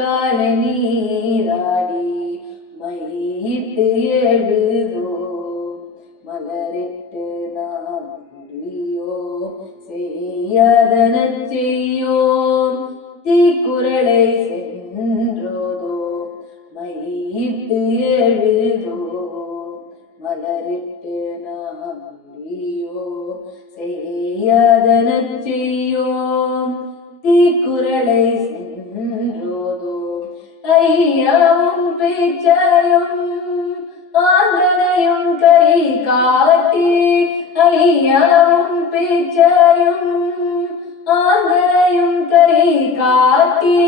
காலை நீராடி மையிட்டு எழுதோ மலரிட்டு நாம் முடியோ செய்யாதன செய்யோம் தீக்குறளை சென்றோதோ மையிட்டு எழுதோ மலரிட்டு நாம் முடியோ செய்யாதன செய்யோம் தீக்குறளை சென்றோதோ ஐயாவும் பேச்சையும் ஆந்தனையும் கை காட்டி ஐயாவும் பேச்சையும் ஆந்தனையும் கை காட்டி